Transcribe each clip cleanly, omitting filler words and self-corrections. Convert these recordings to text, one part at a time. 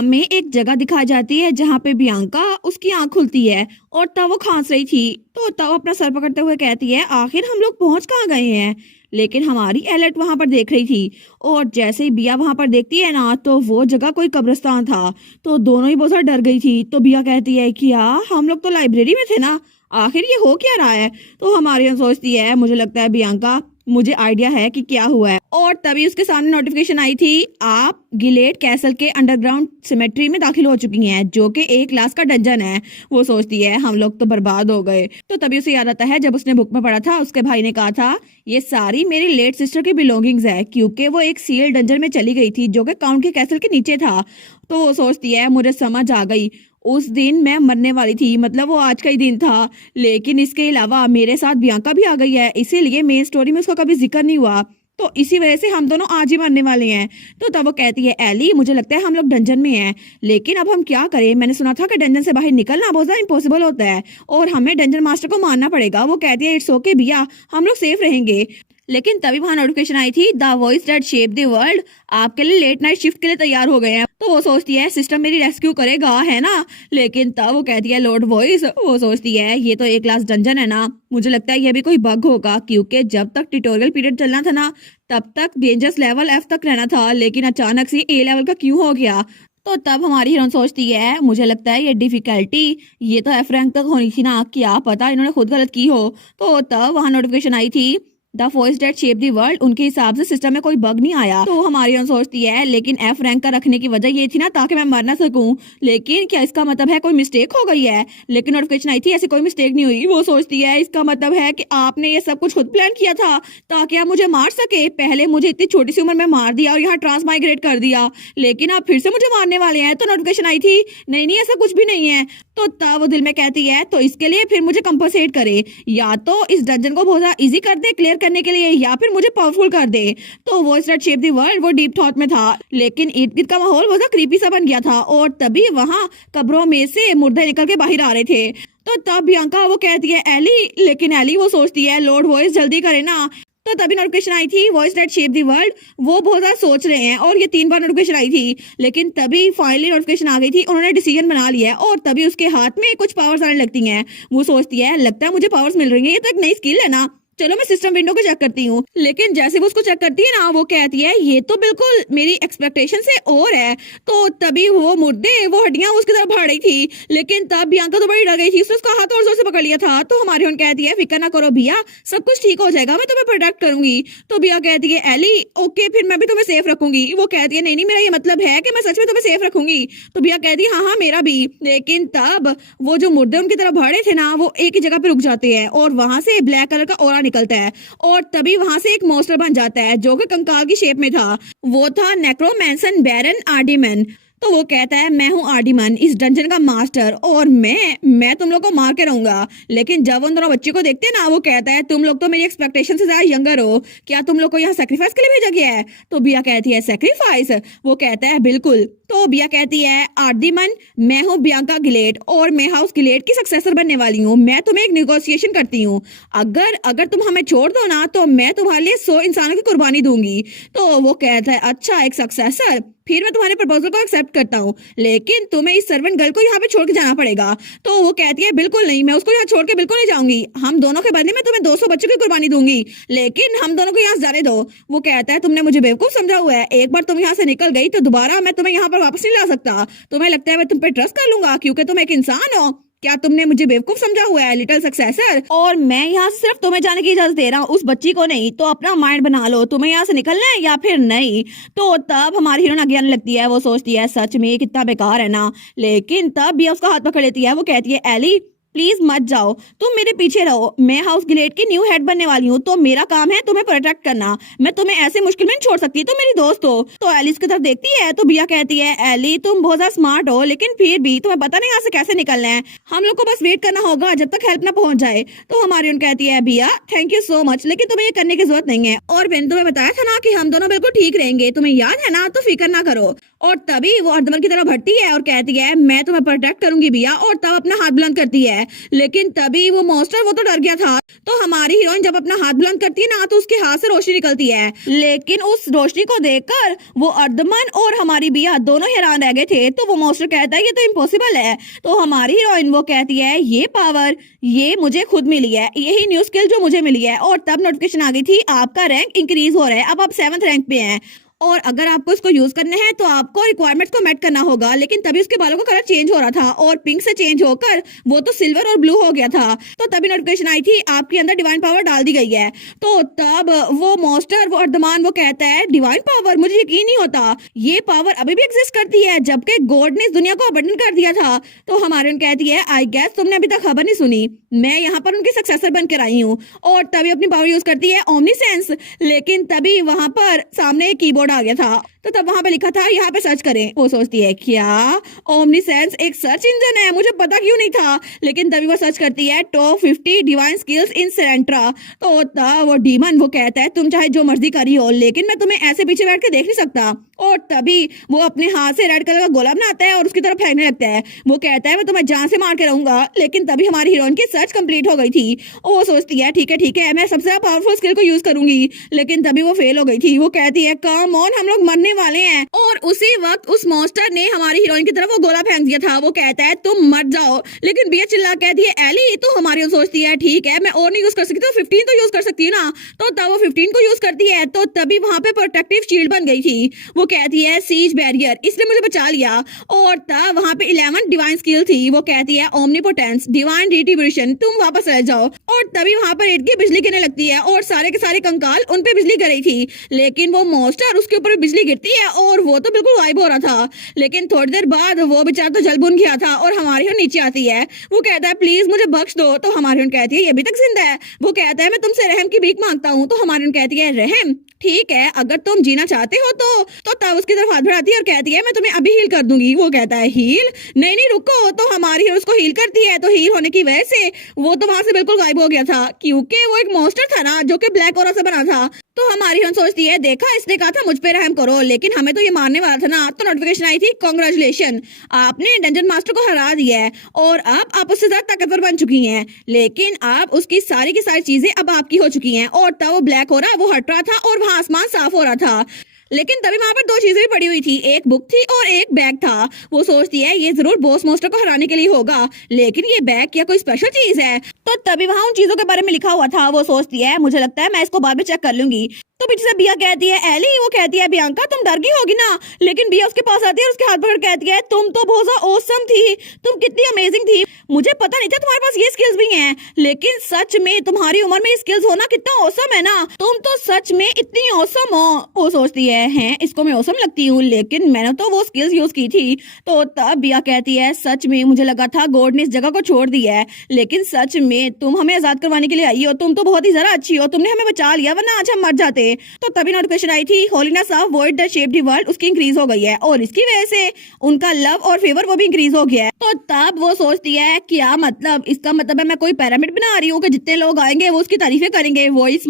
हमें एक जगह दिखाई जाती है जहाँ पे बियांका उसकी आंख खुलती है और तब वो खांस रही थी। तो तब अपना सर पकड़ते हुए कहती है आखिर हम लोग पहुंच कहाँ गए हैं। लेकिन हमारी एलर्ट वहां पर देख रही थी और जैसे ही बिया वहां पर देखती है ना तो वो जगह कोई कब्रिस्तान था। तो दोनों ही बहुत ज्यादा डर गई थी। तो बिया कहती है कि यार हम लोग तो लाइब्रेरी में थे ना, आखिर ये हो क्या रहा है। तो हमारी सोचती है मुझे लगता है बियांका मुझे आइडिया है कि क्या हुआ है। और तभी उसके सामने नोटिफिकेशन आई थी, आप गिलेड कैसल के अंडरग्राउंड सिमेट्री में दाखिल हो चुकी हैं जो कि एक क्लास का डंजन है। वो सोचती है हम लोग तो बर्बाद हो गए। तो तभी उसे याद आता है जब उसने बुक में पढ़ा था उसके भाई ने कहा था ये सारी मेरी लेट सिस्टर की बिलोंगिंग्स है, क्योंकि वो एक सील डंजन में चली गई थी जो कि काउंट के कैसल के नीचे था। तो वो सोचती है मुझे समझ आ गई, उस दिन मैं मरने वाली थी, मतलब वो आज का ही दिन था। लेकिन इसके अलावा मेरे साथ बियांका भी आ गई है, इसीलिए मेन स्टोरी में उसका कभी जिक्र नहीं हुआ। तो इसी वजह से हम दोनों आज ही मरने वाले हैं। तो तब वो कहती है एली मुझे लगता है हम लोग डंजन में हैं, लेकिन अब हम क्या करें। मैंने सुना था कि डंजन से बाहर निकलना बहुत ज्यादा इम्पॉसिबल होता है और हमें डंजन मास्टर को मारना पड़ेगा। वो कहती है इट्स ओके बिया, हम लोग सेफ रहेंगे। लेकिन तभी वहां नोटिफिकेशन आई थी the voice that shape the world आपके लिए लेट नाइट शिफ्ट के लिए तैयार हो गए हैं। तो वो सोचती है सिस्टम मेरी रेस्क्यू करेगा है ना। लेकिन तब वो कहती है लॉर्ड वॉइस, वो सोचती है ये तो एक क्लास डंजन है ना, मुझे लगता है ये भी कोई बग होगा, क्योंकि जब तक ट्यूटोरियल पीरियड चलना था ना तब तक डेंजरस लेवल एफ तक रहना था, लेकिन अचानक से ए लेवल का क्यों हो गया। तो तब हमारी हीरोइन सोचती है मुझे लगता है ये डिफिकल्टी ये तो एफ रैंक तक होनी थी ना, क्या पता इन्होंने खुद गलत की हो। तो तब वहां नोटिफिकेशन आई थी the voice that shape the world, उनके हिसाब से सिस्टम में कोई बग नहीं आया। तो हमारी सोचती है लेकिन एफ रैंक का रखने की वजह ये थी ना ताकि मैं मर ना सकूं, लेकिन क्या इसका मतलब है कोई मिस्टेक हो गई है। लेकिन नोटिफिकेशन आई थी ऐसी कोई मिस्टेक नहीं हुई। वो सोचती है इसका मतलब है कि आपने ये सब कुछ खुद प्लान किया था ताकि आप मुझे मार सके। पहले मुझे इतनी छोटी सी उम्र में मार दिया और यहाँ ट्रांसमाइग्रेट कर दिया, लेकिन आप फिर से मुझे मारने वाले हैं। तो नोटिफिकेशन आई थी नहीं नहीं ऐसा कुछ भी नहीं है। तो तब वो दिल में कहती है तो इसके लिए फिर मुझे कंपनसेट करे, या तो इस डंजन को बहुत ज्यादा इजी कर दे क्लियर करने के लिए, या फिर मुझे पावरफुल कर दे। तो वो स्टार्ट शेप द वर्ल्ड वो डीप थॉट में था, लेकिन इर्द गिर्द का माहौल बहुत क्रीपी सा बन गया था और तभी वहां कब्रों में से मुर्दे निकल के बाहर आ रहे थे। तो तब बियांका वो कहती है एली, लेकिन एली वो सोचती है लॉर्ड वॉइस जल्दी करे ना। तो तभी नोटिफिकेशन आई थी voice that shape the world, वो बहुत ज्यादा सोच रहे हैं और ये 3 बार नोटिफिकेशन आई थी, लेकिन तभी फाइनली नोटिफिकेशन आ गई थी, उन्होंने डिसीजन बना लिया है और तभी उसके हाथ में कुछ पावर्स आने लगती हैं। वो सोचती है लगता है मुझे पावर्स मिल रही है, ये तो एक नई स्किल है ना, चलो मैं सिस्टम विंडो को चेक करती हूँ। लेकिन जैसे वो उसको चेक करती है ना वो कहती है ये तो बिल्कुल मेरी एक्सपेक्टेशन से और है। तो तभी वो मुर्दे वो हड्डियां उसकी तरफ भाड़ रही थी, लेकिन तब बियांका तो बड़ी डर गई थी, उसने उसका हाथ और जोर से पकड़ लिया था। तो हमारी उन कहती है फिक्र ना करो भैया, सब कुछ ठीक हो जाएगा, मैं तुम्हें प्रोटेक्ट करूंगी। तो बिया कहती है एली ओके फिर मैं भी तुम्हें सेफ रखूंगी। वो कहती है नहीं नहीं मेरा ये मतलब है कि मैं सच में तुम्हें सेफ रखूंगी। तो बिया कहती है हाँ हाँ मेरा भी। लेकिन तब वो जो मुर्दे उनकी तरफ भाड़े थे ना वो एक ही जगह पे रुक जाते हैं और वहां से ब्लैक कलर का ऑरा निकलता है और तभी वहां से एक मॉन्स्टर बन जाता है जो कि कंकाल की शेप में था। वो था नेक्रोमैंसन बैरन आर्डिमन। तो वो कहता है मैं हूँ आर्डिमन इस डंजन का मास्टर और मैं तुम लोग को मार के रहूंगा। लेकिन जब उन दोनों बच्चे को देखते हैं ना वो कहता है तुम लोग तो मेरी एक्सपेक्टेशन से ज्यादा यंगर हो, क्या तुम लोग को यहाँ सेक्रीफाइस के लिए भेजा गया है। तो बिया कहती है सेक्रीफाइस, वो कहता है बिल्कुल। तो बिया कहती है आर्डिमन मैं हूँ बियांका गिलेड और मैं हाउस गिलेड की सक्सेसर बनने वाली हूँ, मैं तुम्हें एक निगोशिएशन करती हूँ, अगर तुम हमें छोड़ दो ना तो मैं तुम्हारे लिए 100 इंसानों की कुर्बानी दूंगी। तो वो कहता है अच्छा एक सक्सेसर, फिर मैं तुम्हारे प्रपोजल को एक्सेप्ट करता हूँ, लेकिन तुम्हें इस सर्वेंट गर्ल को यहाँ पे छोड़ के जाना पड़ेगा। तो वो कहती है बिल्कुल नहीं, मैं उसको यहाँ छोड़ के बिल्कुल नहीं जाऊंगी, हम दोनों के बदले में तुम्हें 200 बच्चों की कुर्बानी दूंगी, लेकिन हम दोनों को यहाँ से जाने दो। वो कहता है तुमने मुझे बेवकूफ समझा हुआ है, एक बार तुम यहाँ से निकल गई तो दोबारा मैं तुम्हें यहाँ पर वापस नहीं ला सकता। तुम्हें लगता है मैं तुम पे ट्रस्ट कर लूंगा क्योंकि तुम एक इंसान हो, क्या तुमने मुझे बेवकूफ समझा हुआ है लिटिल सक्सेसर। और मैं यहाँ सिर्फ तुम्हें जाने की इजाजत दे रहा हूँ, उस बच्ची को नहीं। तो अपना माइंड बना लो तुम्हें यहाँ से निकलना है या फिर नहीं। तो तब हमारी हीरोइन आगे आने लगती है, वो सोचती है सच में कितना बेकार है ना। लेकिन तब भी उसका हाथ पकड़ लेती है, वो कहती है एली प्लीज मत जाओ, तुम मेरे पीछे रहो, मैं हाउस गिलेड की न्यू हेड बनने वाली हूँ, तो मेरा काम है तुम्हें प्रोटेक्ट करना, मैं तुम्हें ऐसे मुश्किल में नहीं छोड़ सकती, तुम मेरी दोस्त हो। तो एलिस की तरफ देखती है तो बिया कहती है एली तुम बहुत ज्यादा स्मार्ट हो, लेकिन फिर भी तुम्हें पता नहीं यहाँ से कैसे निकलना है, हम लोग को बस वेट करना होगा जब तक हेल्प ना पहुंच जाए। तो हमारी उन कहती है बिया थैंक यू सो मच, लेकिन तुम्हें ये करने की जरूरत नहीं है, और मैंने तुम्हें बताया था ना कि हम दोनों बिल्कुल ठीक रहेंगे, तुम्हें याद है ना, तो फिक्र ना करो। और तभी वो अर्धमन की तरफ बढ़ती है और कहती है मैं तुम्हें प्रोटेक्ट करूंगी भैया, और तब अपना हाथ बुलंद करती है। लेकिन तभी वो मॉन्स्टर वो तो डर गया था, तो हमारी हीरोइन जब अपना हाथ बुलंद करती है ना तो उसके हाथ से रोशनी निकलती है। लेकिन उस रोशनी को देखकर वो अर्धमन और हमारी बिया दोनों हैरान रह गए थे। तो वो मॉन्स्टर कहता है ये तो इम्पॉसिबल है। तो हमारी हीरोइन वो कहती है ये पावर ये मुझे खुद मिली है, यही न्यू स्किल जो मुझे मिली है। और तब नोटिफिकेशन आ गई थी आपका रैंक इंक्रीज हो रहा है, अब आप 7th रैंक पे हैं और अगर आपको इसको यूज करना है तो आपको रिक्वायरमेंट्स को मेट करना होगा। लेकिन तभी उसके बालों का कलर चेंज हो रहा था और पिंक से चेंज होकर वो तो सिल्वर और ब्लू हो गया था। तो तभी नोटिफिकेशन आई थी आपके अंदर डिवाइन पावर डाल दी गई है। तो तब वो मॉन्स्टर वो अर्धमान वो कहता है डिवाइन पावर, मुझे यकीन नहीं होता ये पावर अभी भी एग्जिस्ट करती है जबकि गॉड ने इस दुनिया को अबंडन कर दिया था। तो हमारे कहती है आई गेस तुमने अभी तक खबर नहीं सुनी, मैं यहाँ पर उनकी सक्सेसर बनकर आई हूँ। और तभी अपनी पावर यूज करती है ओमनीसेंस। लेकिन तभी वहां पर सामने एक कीबोर्ड आ गया था, तो तब वहां पे लिखा था यहाँ पे सर्च करें। वो सोचती है क्या ओमनीसेंस एक सर्च इंजन है, मुझे पता क्यों नहीं था। लेकिन तभी वो सर्च करती है टॉप 50 डिवाइन स्किल्स इन सेरेंट्रा। तो तब वो डीमन वो कहता है तुम चाहे जो मर्जी करी हो लेकिन मैं तुम्हें ऐसे पीछे बैठ के देख नहीं सकता। और तभी वो अपने हाथ से रेड कलर का गोला बनाता है और उसकी तरफ फेंकने लगता है। वो कहता है मैं तुम्हें जान से मार के रहूंगा। लेकिन तभी हमारी हीरोइन की सर्च कंप्लीट हो गई थी। वो सोचती है ठीक है मैं सबसे पावरफुल स्किल को यूज करूंगी। लेकिन तभी वो फेल हो गई थी। वो कहती है कम ऑन हम लोग मरने वाले हैं। और उसी वक्त उस मॉन्स्टर ने हमारी हीरोइन की तरफ वो गोला फेंक दिया था। वो कहता है तुम मर जाओ। लेकिन बिया चिल्ला कहती है एली। तो हमारी सोचती है ठीक है मैं और नहीं यूज कर सकती तो 15 तो यूज कर सकती है ना। तो तब वो 15 को यूज करती है। तो तभी वहां पे प्रोटेक्टिव शील्ड बन गई थी। वो कहती है सीज बैरियर, इसने मुझे बचा लिया। और तब वहां पे 11 डिवाइन स्किल थी। वो कहती है ओमनीपोटेंस, डिवाइन रिट्रीब्यूशन, तुम वापस रह जाओ। और तभी वहां पर ईट की बिजली गिरने लगती है और सारे के सारे कंकाल उन पे बिजली गिरी थी। लेकिन वो मॉन्स्टर उसके ऊपर बिजली गिरती है और वो तो बिल्कुल गायब हो रहा था। लेकिन थोड़ी देर बाद वो बेचारा तो जल भुन गया था और हमारी हीरोइन नीचे आती है। वो कहता है प्लीज मुझे बख्श दो। तो हमारी हीरोइन कहती है ये अभी तक जिंदा है। वो कहता है मैं तुमसे रहम की भीख मांगता हूँ। तो हमारी हीरोइन कहती है रहम ठीक है अगर तुम जीना चाहते हो तो तब उसकी तरफ हाथ बढ़ाती है और कहती है मैं तुम्हें अभी हील कर दूंगी। वो कहता है हील नहीं रुको। तो हमारी हीरो उसको हील करती है। तो हील होने की वजह से वो तो वहां से बिल्कुल गायब हो गया था क्योंकि वो एक मॉन्स्टर था ना जो कि ब्लैक ऑरा से बना था। तो हमारी हीरोइन सोचती है देखा इसने कहा था मुझ पे रहम करो लेकिन हमें तो ये मारने वाला था ना। तो नोटिफिकेशन आई थी कांग्रेचुलेशन आपने डंजन मास्टर को हरा दिया है और अब आप उससे ज्यादा ताकतवर बन चुकी हैं। लेकिन आप उसकी सारी की सारी चीजें अब आपकी हो चुकी हैं। और तब वो ब्लैक हो रहा वो हट रहा था और वहां आसमान साफ हो रहा था। लेकिन तभी वहां पर 2 चीजें भी पड़ी हुई थी, एक बुक थी और एक बैग था। वो सोचती है ये जरूर बॉस मॉन्स्टर को हराने के लिए होगा लेकिन ये बैग क्या कोई स्पेशल चीज है। तो तभी वहां उन चीजों के बारे में लिखा हुआ था। वो सोचती है मुझे लगता है मैं इसको बाद में चेक कर लूंगी। तो पीछे से बिया कहती है एली। वो कहती है बियांका तुम डर गई होगी ना। लेकिन बिया उसके पास आती है और उसके हाथ पकड़ कहती है तुम तो बहुत ज्यादा ऑसम थी, तुम कितनी अमेजिंग थी, मुझे पता नहीं था तुम्हारे पास ये स्किल्स भी हैं। लेकिन सच में तुम्हारी उम्र में स्किल्स होना कितना ऑसम है ना, तुम तो सच में इतनी ऑसम हो। वो सोचती है इसको मैं ऑसम लगती हूँ लेकिन मैंने तो वो स्किल्स यूज की थी। तो तब बिया कहती है सच में मुझे लगा था गॉड ने इस जगह को छोड़ दिया है लेकिन सच में तुम हमें आजाद करवाने के लिए आई हो, तुम तो बहुत ही ज्यादा अच्छी हो, तुमने हमें बचा लिया वरना आज हम मर जाते। तो तभी नोटिफिकेशन आई थी holiness of void the shaped world उसकी इंक्रीज हो गई है और इसकी वजह से उनका लव और फेवर वो भी इंक्रीज हो गया है। तो तब वो सोचती है क्या मतलब, इसका मतलब है मैं कोई पिरामिड बना रही हूँ कि जितने लोग आएंगे वो उसकी तारीफें करेंगे वॉइस।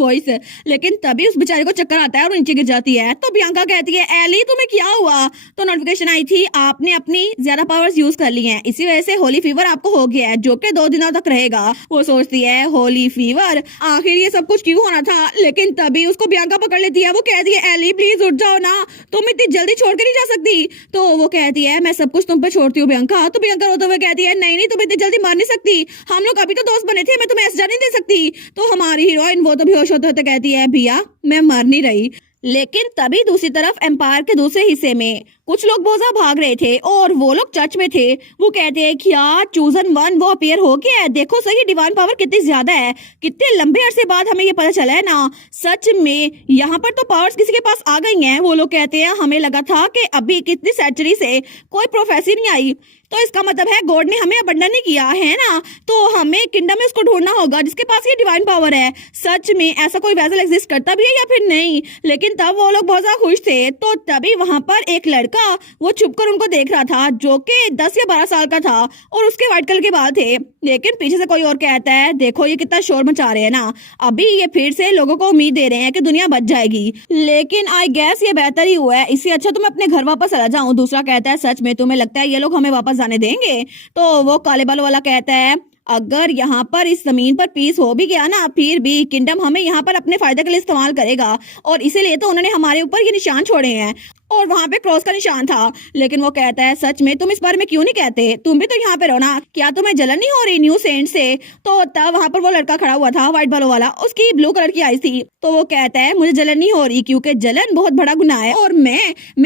लेकिन तभी उस बेचारे को चक्कर आता है और नीचे गिर जाती है। तो बियांका कहती है एली तुम्हें क्या हुआ। तो नोटिफिकेशन आई थी आपने अपनी ज्यादा पावर्स यूज कर ली हैं, इसी वजह से होली फीवर आपको हो गया है जो कि 2 दिनों तक रहेगा। वो सोचती है होली फीवर, आखिर ये सब कुछ क्यों होना था। लेकिन तभी उसको बियांका पकड़ लेती है। वो कहती है एली प्लीज उठ जाओ ना, तुम इतनी जल्दी छोड़ कर नहीं जा सकती। तो वो कहती है मैं सब कुछ तुम पे छोड़ती हूँ बियांका। तो बियांका रोते हुए कहती है नहीं तुम इतनी जल्दी मर नहीं सकती, हम लोग अभी तो दोस्त बने थे, मैं तुम्हें ऐसे जाने नहीं दे सकती। तो हमारी हीरोइन वो तो बेहोश होते होते कहती है भैया मैं मर नहीं रही। लेकिन तभी दूसरी तरफ एम्पायर के दूसरे हिस्से में कुछ लोग बहुत ज्यादा भाग रहे थे और वो लोग चर्च में थे। वो कहते हैं क्या चूजन वन वो अपीयर हो गया है, देखो सही डिवाइन पावर कितनी ज्यादा है, कितने लंबे अरसे बाद हमें ये पता चला है ना। सच में यहाँ पर तो पावर्स किसी के पास आ गई हैं। वो लोग कहते हैं हमें लगा था कि अभी कितनी सेंचुरी से कोई प्रोफेसी नहीं आई, तो इसका मतलब है गॉड ने हमें अबंडन नहीं किया है ना, तो हमें किंगडम में उसको ढूंढना होगा जिसके पास ये डिवाइन पावर है। सच में ऐसा कोई वेसल एग्जिस्ट करता भी है या फिर नहीं? लेकिन तब वो लोग बहुत ज्यादा खुश थे। तो तभी वहां पर एक लड़का वो छुपकर उनको देख रहा था, जो कि 10 या 12 साल का था और उसके व्हाइट कलर के बाल थे। लेकिन पीछे से कोई और कहता है, देखो ये कितना शोर मचा रहे हैं ना, अभी ये फिर से लोगों को उम्मीद दे रहे हैं कि दुनिया बच जाएगी। लेकिन आई गेस ये बेहतर ही हुआ है, इससे अच्छा तो मैं अपने घर वापस चला जाऊं। दूसरा कहता है, सच में तुम्हें लगता है ये लोग हमें वापस जाने देंगे? तो वो काले बाल वाला कहता है, अगर यहाँ पर इस जमीन पर पीस हो भी गया ना, फिर भी किंगडम हमें यहाँ पर अपने फायदे के लिए इस्तेमाल करेगा, और इसीलिए तो उन्होंने हमारे ऊपर ये निशान छोड़े हैं। और वहां पे क्रॉस का निशान था। लेकिन वो कहता है, सच में तुम इस बारे में क्यों नहीं कहते? तुम भी तो यहाँ पे रहो ना, क्या तुम्हें जलन नहीं हो रही न्यू सेंट से? तो तब वहां पर वो लड़का खड़ा हुआ था व्हाइट बालों वाला, उसकी ब्लू कलर की आईज थी। तो वो कहता है, मुझे जलन नहीं हो रही क्योंकि जलन बहुत बड़ा गुनाह है और मैं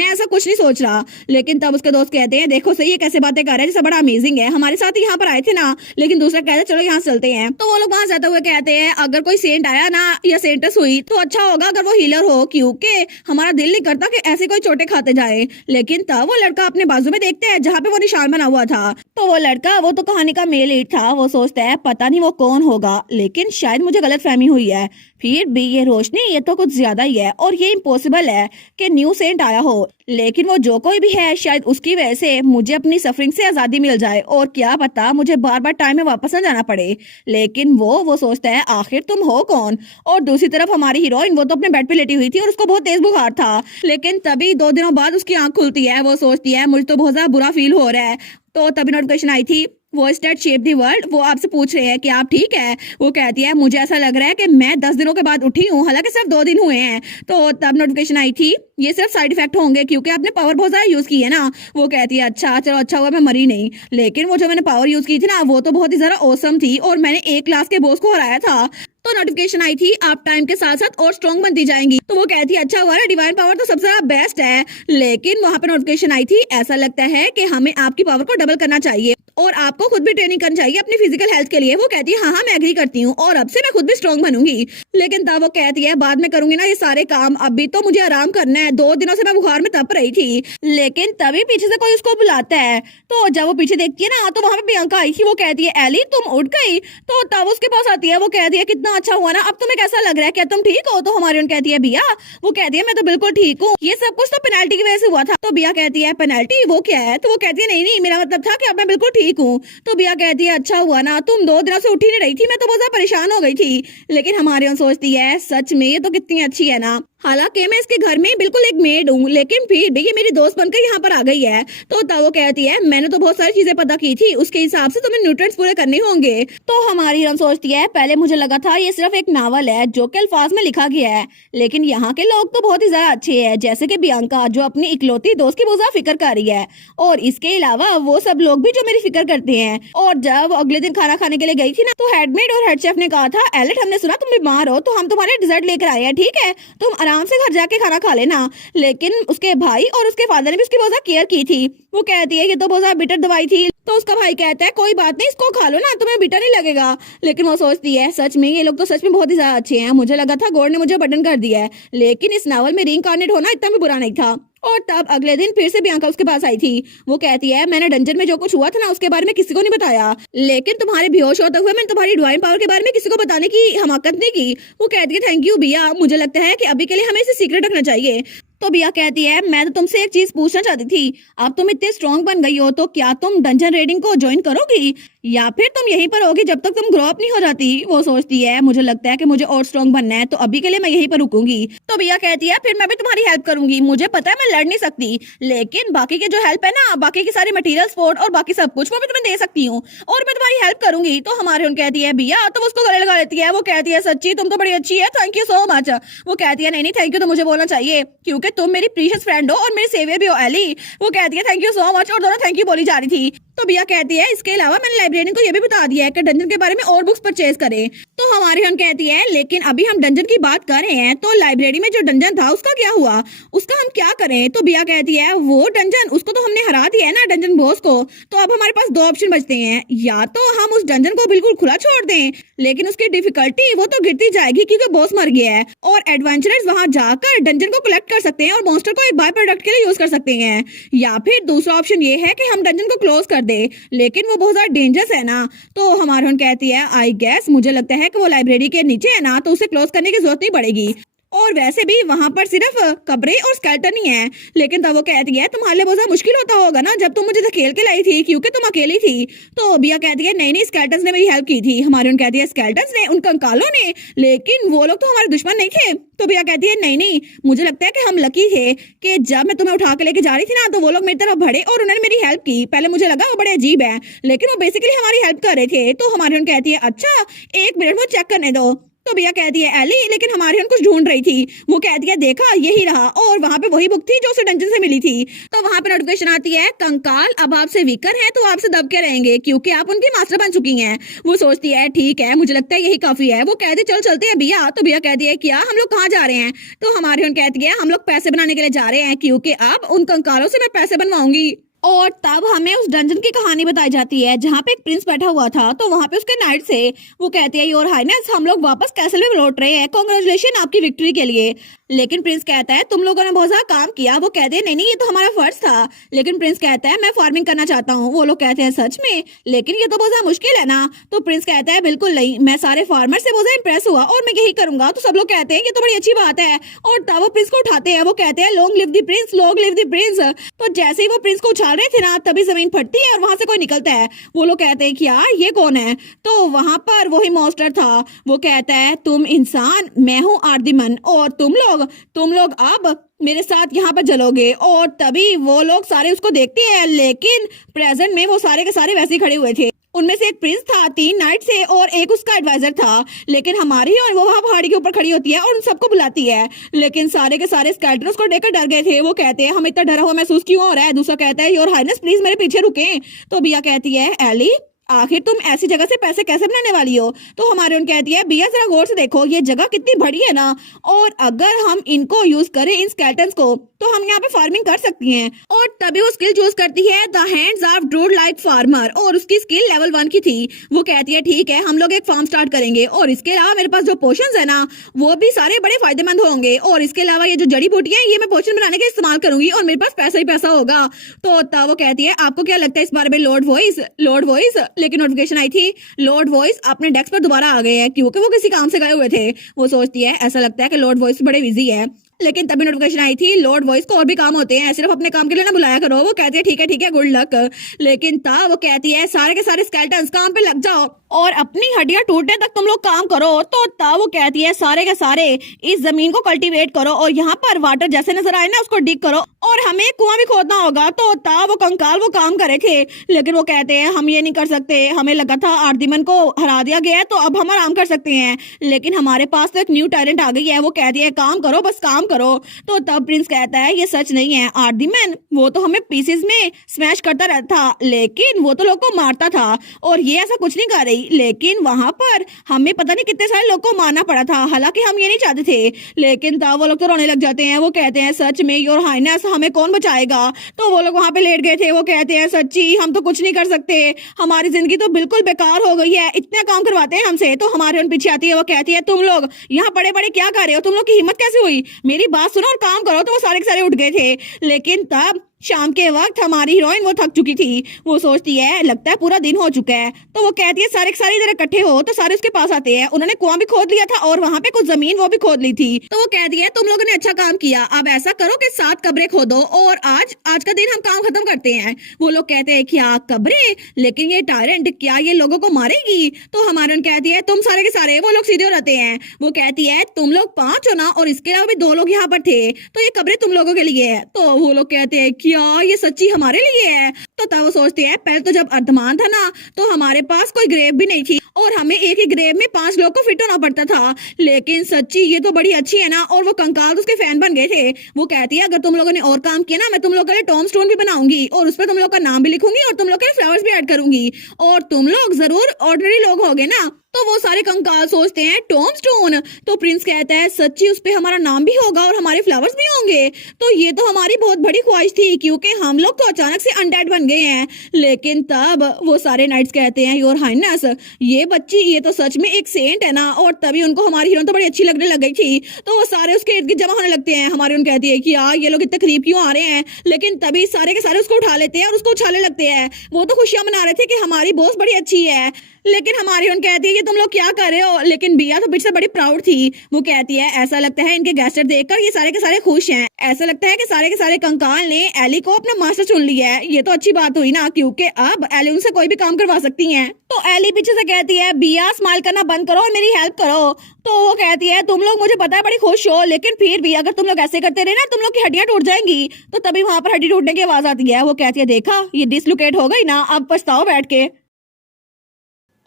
ऐसा कुछ नहीं सोच रहा। लेकिन तब उसके दोस्त कहते हैं, देखो सही ये कैसे बातें कर रहे हैं, जैसे बड़ा अमेजिंग है, हमारे साथ यहाँ पर आए थे ना। लेकिन दूसरा कहता है, चलो यहाँ चलते हैं। तो वो लोग वहां जाते हुए कहते हैं, अगर कोई सेंट आया ना या सेंटस हुई तो अच्छा होगा अगर वो हीलर हो, क्योंकि हमारा दिल नहीं करता कि ऐसे कोई चोटें खाते जाए। लेकिन तब वो लड़का अपने बाजू में देखते हैं जहाँ पे वो निशान बना हुआ था। तो वो लड़का, वो तो कहानी का मेल लीड था, वो सोचता है पता नहीं वो कौन होगा, लेकिन शायद मुझे गलतफहमी हुई है। फिर भी ये रोशनी, ये तो कुछ ज्यादा ही है और ये इम्पॉसिबल है कि न्यू सेंट आया हो। लेकिन वो जो कोई भी है, शायद उसकी वजह से मुझे अपनी सफरिंग से आजादी मिल जाए, और क्या पता मुझे बार बार टाइम में वापस न जाना पड़े। लेकिन वो सोचता है, आखिर तुम हो कौन? और दूसरी तरफ हमारी हीरोइन, वो तो अपने बेड पे लेटी हुई थी और उसको बहुत तेज बुखार था। लेकिन तभी 2 दिनों बाद उसकी आंख खुलती है। वो सोचती है, मुझे तो बहुत ज्यादा बुरा फील हो रहा है। तो तभी नोटिफिकेशन आई थी, voice that shape the world, वो आपसे पूछ रहे हैं कि आप ठीक है? वो कहती है, मुझे ऐसा लग रहा है कि मैं 10 दिनों के बाद उठी हूँ, हालांकि सिर्फ 2 दिन हुए हैं। तो तब नोटिफिकेशन आई थी, ये सिर्फ साइड इफेक्ट होंगे क्योंकि आपने पावर बहुत ज्यादा यूज की है ना। वो कहती है, अच्छा चलो अच्छा हुआ मैं मरी नहीं। लेकिन वो जो मैंने पावर यूज की थी ना, वो तो बहुत ही ज्यादा औसम थी और मैंने एक क्लास के बॉस को हराया था। तो नोटिफिकेशन आई थी, आप टाइम के साथ साथ और स्ट्रॉन्ग बनती जाएंगी। तो वो कहती है, अच्छा हुआ ना, डिवाइन पावर तो सबसे ज्यादा बेस्ट है। लेकिन वहां पर नोटिफिकेशन आई थी, ऐसा लगता है कि हमें आपकी पावर को डबल करना चाहिए और आपको खुद भी ट्रेनिंग करनी चाहिए अपनी फिजिकल हेल्थ के लिए। वो कहती है, हाँ हाँ मैं एग्री करती हूँ और अब से मैं खुद भी स्ट्रॉन्ग बनूंगी। लेकिन तब वो कहती है, बाद में करूंगी ना ये सारे काम, अभी तो मुझे आराम करना है, 2 दिनों से मैं बुखार में तप रही थी। लेकिन तभी पीछे से कोई उसको बुलाता है। तो जब वो पीछे देखती है ना, तो वहां पे प्रियंका आई थी। वो कहती है, एली तुम उठ गई? तो तब उसके पास आती है। वो कहती है, कितना अच्छा हुआ ना, अब तुम्हें कैसा लग रहा है, क्या तुम ठीक हो? तो हमारी कहती है, बिया। वो कहती है, मैं तो बिल्कुल ठीक हूँ, ये सब कुछ तो पेनल्टी की वजह से हुआ था। तो बिया कहती है, पेनल्टी वो क्या है? तो वो कहती है, नहीं नहीं, मेरा मतलब था कि अब मैं बिल्कुल ठीक हूँ। तो बिया कहती है, अच्छा हुआ ना, तुम 2 दिनों से उठी नहीं रही थी, मैं तो बहुत ज्यादा परेशान हो गई थी। लेकिन हमारी सोचती है, सच में ये तो कितनी अच्छी है ना, हालांकि मैं इसके घर में बिल्कुल एक मेड हूँ, लेकिन फिर भी ये मेरी दोस्त बनकर यहाँ पर आ गई है। तो तब वो कहती है, मैंने तो बहुत सारी चीजें पता की थी, उसके हिसाब से तुम्हें न्यूट्रिएंट्स पूरे करने होंगे। तो हमारी हीरोइन सोचती है, पहले मुझे लगा था ये सिर्फ एक नावल है जो कि अल्फाज में लिखा गया है, लेकिन यहाँ के लोग तो बहुत ही ज्यादा अच्छे हैं, जैसे कि बियांका जो अपनी इकलौती दोस्त की बहुत ज्यादा फिक्र कर रही है, और इसके अलावा वो सब लोग भी जो मेरी फिक्र करते हैं। और जब अगले दिन खाना खाने के लिए गई थी ना, तो हेडमेड और हेड शेफ ने कहा था, एलेट हमने सुना तुम बीमार हो, तो हम तुम्हारे डिजर्ट लेकर आए हैं, ठीक है, तुम आराम से घर जाके खाना खा लेना। लेकिन उसके भाई और उसके फादर ने भी उसकी बहुत ज्यादा केयर की थी। वो कहती है, ये तो बहुत ज्यादा बिटर दवाई थी। तो उसका भाई कहता है, कोई बात नहीं, इसको खा लो ना, तुम्हें बिटर नहीं लगेगा। लेकिन वो सोचती है, सच में ये लोग तो सच में बहुत ही ज्यादा अच्छे हैं, मुझे लगा था गॉड ने मुझे बटन कर दिया है, लेकिन इस नावल में रीइंकार्नेट होना इतना भी बुरा नहीं था। और तब अगले दिन फिर से बियांका उसके पास आई थी। वो कहती है, मैंने डंजन में जो कुछ हुआ था ना, उसके बारे में किसी को नहीं बताया, लेकिन तुम्हारे बेहोश होते हुए मैंने तुम्हारी डिवाइन पावर के बारे में किसी को बताने की हमाकत नहीं की। वो कहती है, थैंक यू बिया, मुझे लगता है कि अभी के लिए हमें इसे सीक्रेट रखना चाहिए। तो बिया कहती है, मैं तो तुमसे एक चीज पूछना चाहती थी, अब तुम इतने स्ट्रॉन्ग बन गई हो, तो क्या तुम डंजन रेडिंग को ज्वाइन करोगी या फिर तुम यहीं पर होगी जब तक तुम ग्रो अप नहीं हो जाती? वो सोचती है, मुझे लगता है कि मुझे और स्ट्रॉन्ग बनना है, तो अभी के लिए मैं यहीं पर रुकूंगी। तो बिया कहती है, फिर मैं भी तुम्हारी हेल्प करूंगी, मुझे पता है मैं लड़ नहीं सकती, लेकिन बाकी की जो हेल्प है ना, बाकी की सारी मटेरियल सपोर्ट और बाकी सब कुछ वो भी तुम्हें दे सकती हूँ और मैं तुम्हारी हेल्प करूंगी। तो हमारी उन कहती है, बिया, तो उसको गले लगा लेती है। वो कहती है, सच्ची तुम तो बड़ी अच्छी है, थैंक यू सो मच। वो कहती है, नहीं नहीं, थैंक यू तो मुझे बोलना चाहिए क्योंकि तुम मेरी प्रीशियस फ्रेंड हो और मेरी सेवियर भी हो एली। वो कहती है, थैंक यू सो मच, और दोनों थैंक यू बोली जा रही थी। तो बिया कहती है, इसके अलावा मैंने लाइब्रेरियन को ये भी बता दिया है कि डंजन के बारे में और बुक्स परचेज करें। तो हमारी हम कहती है, लेकिन अभी हम डंजन की बात कर रहे हैं, तो लाइब्रेरी में जो डंजन था उसका क्या हुआ, उसका हम क्या करें? तो बिया कहती है, वो डंजन, उसको तो हमने हरा दिया है ना, डंजन बॉस को, तो अब हमारे पास 2 ऑप्शन बचते हैं, या तो हम उस डंजन को बिल्कुल खुला छोड़ दें, लेकिन उसकी डिफिकल्टी वो तो गिरती जाएगी क्योंकि बॉस मर गया है, और एडवेंचरर्स वहां जाकर डंजन को कलेक्ट कर सकते हैं और मॉन्स्टर को एक बाय प्रोडक्ट के लिए यूज कर सकते हैं, या फिर दूसरा ऑप्शन ये है कि हम डंजन को क्लोज कर दे, लेकिन वो बहुत ज्यादा डेंजरस है ना। तो हमारी कहती है आई गेस मुझे लगता है कि वो लाइब्रेरी के नीचे है ना, तो उसे क्लोज करने की जरूरत नहीं पड़ेगी, और वैसे भी वहां पर सिर्फ कब्रें और स्केलेटन ही है। लेकिन तब वो कहती है तुम्हारे लिए बहुत ज्यादा मुश्किल होता होगा ना जब तुम मुझे धकेल के लाई थी, क्योंकि तुम अकेली थी। तो बिया कहती है नहीं नहीं, स्केलेटन्स ने मेरी हेल्प की थी। हमारी कहती है स्केलेटन्स ने, उन कंकालों ने, लेकिन वो लोग तो हमारे दुश्मन नहीं थे। तो बिया कहती है नहीं नहीं, मुझे लगता है कि हम लकी थे कि जब मैं तुम्हें उठा के लेके जा रही थी ना, तो वो लोग मेरी तरफ बढ़े और उन्होंने मेरी हेल्प की। पहले मुझे लगा वो बड़े अजीब है, लेकिन वो बेसिकली हमारी हेल्प कर रहे थे। तो हमारी कहती है अच्छा एक मिनट वो चेक करने दो। तो भैया कहती है एली, लेकिन हमारी कुछ ढूंढ रही थी। वो कहती है देखा यही रहा, और वहां पे वही बुक थी जो उसे डंजन से मिली थी। तो वहां पे नोटिफिकेशन आती है कंकाल अब आपसे वीकर है, तो आपसे दब के रहेंगे क्योंकि आप उनकी मास्टर बन चुकी हैं। वो सोचती है ठीक है, मुझे लगता है यही काफी है। वो कहती चल चलते हैं भैया। तो भैया कहती है क्या हम लोग कहाँ जा रहे हैं? तो हमारी कहती है हम लोग पैसे बनाने के लिए जा रहे हैं, क्योंकि अब उन कंकालों से मैं पैसे बनवाऊंगी। और तब हमें उस डंजन की कहानी बताई जाती है जहाँ पे एक प्रिंस बैठा हुआ था। तो वहाँ पे उसके नाइट से वो कहती है योर हाइनेस हम लोग वापस कैसल में लौट रहे हैं, कांग्रेचुलेशन आपकी विक्ट्री के लिए। लेकिन प्रिंस कहता है तुम लोगों ने बहुत ज्यादा काम किया। वो कहते हैं नहीं नहीं, ये तो हमारा फर्ज था। लेकिन प्रिंस कहता है मैं फार्मिंग करना चाहता हूँ। वो लोग कहते हैं सच में? लेकिन ये तो बहुत ज्यादा मुश्किल है ना। तो प्रिंस कहता है बिल्कुल नहीं, मैं सारे फार्मर से बहुत ज्यादा इंप्रेस हुआ और मैं यही करूंगा। तो सब लोग कहते हैं ये तो बड़ी अच्छी बात है, और तब वो प्रिंस को उठाते हैं। वो कहते हैं long live the Prince, long live the Prince. तो जैसे ही वो प्रिंस को उछाल रहे थे ना, तभी जमीन फटती है और वहां से कोई निकलता है। वो लोग कहते हैं क्या ये कौन है? तो वहां पर वही मॉन्स्टर था। वो कहता है तुम इंसान, मैं हूँ आर्दिमन, और तुम लोग अब मेरे साथ यहाँ पर जलोगे। और तभी वो लोग सारे उसको देखते हैं, लेकिन प्रेजेंट में वो सारे के सारे वैसे ही खड़े हुए थे। उनमें से एक प्रिंस था 3 नाइट से, और एक उसका एडवाइजर था। लेकिन हमारी और वो वहाँ पहाड़ी के ऊपर खड़ी होती है और उन सबको बुलाती है। लेकिन सारे के सारे स्केलेटन उसको देखकर डर गए थे। वो कहते हैं हम इतना डरा हुआ महसूस क्यों हो रहा है? दूसरा कहता है योर हाइनेस प्लीज मेरे पीछे रुकें। तो बिया कहती है एली आखिर तुम ऐसी जगह से पैसे कैसे बनाने वाली हो? तो हमारे उन कहती है बिया जरा गौर से देखो, ये जगह कितनी बड़ी है ना, और अगर हम इनको यूज करें इन स्केलेटन्स को, तो हम यहाँ पे फार्मिंग कर सकती हैं। और तभी वो स्किल चूज करती है the hands of druid like farmer, और उसकी स्किल लेवल 1 की थी। वो कहती है ठीक है हम लोग एक फार्म स्टार्ट करेंगे, और इसके अलावा मेरे पास जो पोशंस है ना वो भी सारे बड़े फायदेमंद होंगे, और इसके अलावा ये जो जड़ी बूटियां ये मैं पोशन बनाने के इस्तेमाल करूंगी, और मेरे पास पैसा ही पैसा होगा। तो तब वो कहती है आपको क्या लगता है इस बारे में लॉर्ड वॉइस? लेकिन नोटिफिकेशन आई थी लॉर्ड वॉइस अपने डेस्क पर दोबारा आ गए हैं, क्योंकि वो किसी काम से गए हुए थे। वो सोचती है ऐसा लगता है कि लॉर्ड वॉइस बड़े बिजी है। लेकिन तभी नोटिफिकेशन आई थी लॉर्ड वॉइस को और भी काम होते हैं, सिर्फ अपने काम के लिए ना बुलाया करो। वो कहती है ठीक है गुड लक। लेकिन तब वो कहती है सारे के सारे स्केलेटन्स काम पे लग जाओ और अपनी हड्डियां टूटने तक तुम लोग काम करो। तो तब वो कहती है सारे के सारे इस जमीन को कल्टीवेट करो, और यहाँ पर वाटर जैसे नजर आए ना उसको डिग करो, और हमें कुआं भी खोदना होगा। तो तब वो कंकाल वो काम करे थे, लेकिन वो कहते हैं हम ये नहीं कर सकते, हमें लगा था आर्दिमन को हरा दिया गया है तो अब हम आराम कर सकते हैं, लेकिन हमारे पास तो एक न्यू टैलेंट आ गई है। वो कहती है काम करो, बस काम करो। तो तब प्रिंस कहता है ये सच नहीं है, आर्दिमन वो तो हमें पीसेस में स्मैश करता रहता था, लेकिन वो तो लोग को मारता था, और ये ऐसा कुछ नहीं कर रही। लेकिन वहां पर हमें पता नहीं कितने सारे लोग को मारना पड़ा था, हालांकि हम ये नहीं चाहते थे। लेकिन तब वो लोग तो रोने लग जाते हैं। वो कहते हैं सच में योर हाइनेस हमें कौन बचाएगा? तो वो लोग वहां पे लेट गए थे। वो कहते हैं सच्ची हम तो कुछ नहीं कर सकते, हमारी जिंदगी तो बिल्कुल बेकार हो गई है, इतना काम करवाते हैं हमसे। तो हमारे उन पीछे आती है। वो कहती है तुम लोग यहाँ बड़े बड़े क्या कर रहे हो? तुम लोग की हिम्मत कैसे हुई? मेरी बात सुनो और काम करो। तो वो सारे के सारे उठ गए थे। लेकिन तब शाम के वक्त हमारी हीरोइन वो थक चुकी थी। वो सोचती है लगता है पूरा दिन हो चुका है। तो वो कहती है सारे के सारे इधर इकट्ठे हो। तो सारे उसके पास आते हैं। उन्होंने कुआं भी खोद लिया था और वहां पे कुछ जमीन वो भी खोद ली थी। तो वो कहती है तुम लोगों ने अच्छा काम किया, अब ऐसा करो कि 7 कब्रें खोदो और आज का दिन हम काम खत्म करते हैं। वो लोग कहते हैं क्या कब्रें? लेकिन ये टायरेंट क्या ये लोगों को मारेगी? तो हमारे कहती है तुम सारे के सारे। वो लोग सीधे हो जाते हैं। वो कहती है तुम लोग 5 हो ना, और इसके अलावा भी 2 लोग यहाँ पर थे, तो ये कब्रें तुम लोगों के लिए है। तो वो लोग कहते हैं क्या ये सच्ची हमारे लिए है? तो तब वो सोचते हैं पहले तो जब अर्धमान था ना तो हमारे पास कोई ग्रेव भी नहीं थी, और हमें एक ही ग्रेव में 5 लोग को फिट होना पड़ता था। लेकिन सच्ची ये तो बड़ी अच्छी है ना, और वो कंकाल उसके फैन बन गए थे। वो कहती है अगर तुम लोगों ने और काम किया ना, मैं तुम लोगों के लिए टॉम स्टोन भी बनाऊंगी, और उस पर तुम लोग का नाम भी लिखूंगी, और तुम लोग के लिए फ्लावर्स भी ऐड करूंगी, और तुम लोग जरूर ऑर्डिनरी लोग होगे ना। तो वो सारे कंकाल सोचते हैं टॉमस्टोन। तो प्रिंस कहता है सच्ची उस पे हमारा नाम भी होगा और हमारे फ्लावर्स भी होंगे। तो ये तो हमारी बहुत बड़ी ख्वाहिश थी क्योंकि हम लोग तो अचानक से अनडेड बन गए हैं। लेकिन तब वो सारे नाइट्स कहते हैं योर हाइनेस, ये बच्ची ये तो सच में एक सेंट है ना। और तभी उनको हमारी हीरोइन तो बड़ी अच्छी लगने लग गई थी। तो वो सारे उसके इर्द गिर्द जमा होने लगते हैं। हमारी हीरोइन कहती है कि यार ये लोग इतने करीब क्यों आ रहे हैं। लेकिन तभी सारे के सारे उसको उठा लेते हैं और उसको उछालने लगते हैं। वो तो खुशियां मना रहे थे कि हमारी बॉस बड़ी अच्छी है। लेकिन हमारी उन कहती है कि तुम लोग क्या कर रहे हो। लेकिन बिया तो पीछे से बड़ी प्राउड थी। वो कहती है ऐसा लगता है इनके गैस्टर देखकर ये सारे के सारे खुश हैं। ऐसा लगता है कि सारे के सारे कंकाल ने एली को अपना मास्टर चुन लिया है। ये तो अच्छी बात हुई ना क्योंकि अब एली उनसे कोई भी काम करवा सकती हैं। तो एली पीछे से कहती है बिया स्माइल करना बंद करो और मेरी हेल्प करो। तो वो कहती है तुम लोग मुझे पता है बड़ी खुश हो, लेकिन फिर भी अगर तुम लोग ऐसे करते रहे ना तुम लोग की हड्डियां टूट जाएंगी। तो तभी वहां पर हड्डी टूटने की आवाज आती है। वो कहती है देखा ये डिसलोकेट हो गई ना, अब पछताओ बैठ के।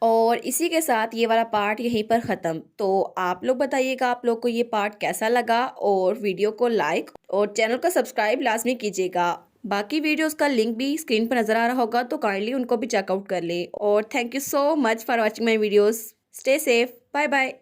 और इसी के साथ ये वाला पार्ट यहीं पर ख़त्म। तो आप लोग बताइएगा आप लोग को ये पार्ट कैसा लगा, और वीडियो को लाइक और चैनल को सब्सक्राइब लाजमी कीजिएगा। बाकी वीडियोस का लिंक भी स्क्रीन पर नज़र आ रहा होगा, तो काइंडली उनको भी चेकआउट कर लें। और thank you so much for watching my videos. Stay safe, bye bye.